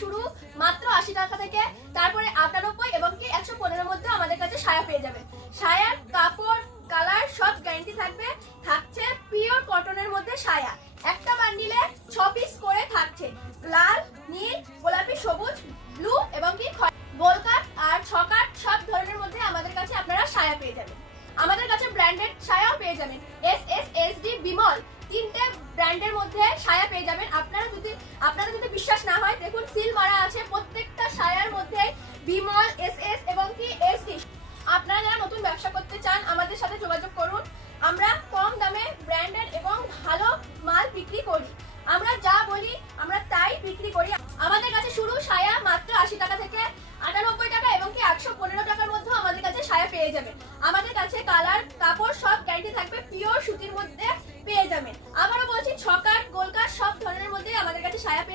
শুরু মাত্র আশি টাকা থেকে, তারপরে আটানব্বই এবং কি একশো পনেরোর মধ্যে আমাদের কাছে সায়া পেয়ে যাবেন সায়ার কাপড়, কালার সব গ্যারান্টি থাকবে, থাকছে পিওর কটনের মধ্যে সায়া। একটা বান্ডিলে ছ পিস করে থাকছে, লাল, নীল, গোলাপি, সবুজ ব্লু এবং কি গোল কাট আর ছ কাট সব ধরনের মধ্যে আমাদের কাছে আপনারা সায়া পেয়ে যাবেন। আমাদের কাছে ব্র্যান্ডেড সায়াও পেয়ে যাবেন। S S S D Bimal Chhaya পেয়ে যাবেন। আপনারা যদি আপনারা যদি বিশ্বাস না হয়, দেখুন, সিল মারা আছে প্রত্যেকটা সায়ার মধ্যে বিমল, এস এস এবং কি এসডি আপনারা যারা নতুন ব্যবসা করতে চান, আমাদের সাথে যোগাযোগ করুন। আমরা কম দামে ব্র্যান্ডেড এবং ভালো মাল বিক্রি করি। আমরা যা বলি, আমরা তাই বিক্রি করি। আমাদের কাছে শুরু সায়া মাত্র আশি টাকা থেকে আটানব্বই টাকা এবং কি একশো পনেরো টাকার মধ্যে আমাদের কাছে সায়া পেয়ে যাবেন আমাদের কাছে কালার, কাপড় সব গ্যারান্টি থাকবে। পিওর সুতির মধ্যে